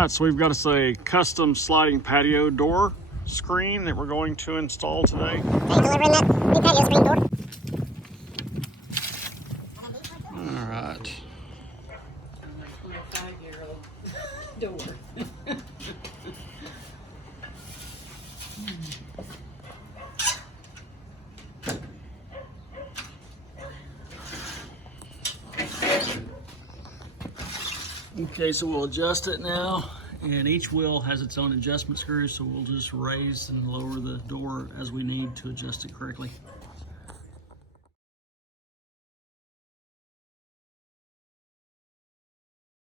right, so we've got us a custom sliding patio door screen that we're going to install today. Okay, delivering that new patio screen door. All right. My 5-year-old door. Okay, so we'll adjust it now, and each wheel has its own adjustment screw, so we'll just raise and lower the door as we need to adjust it correctly.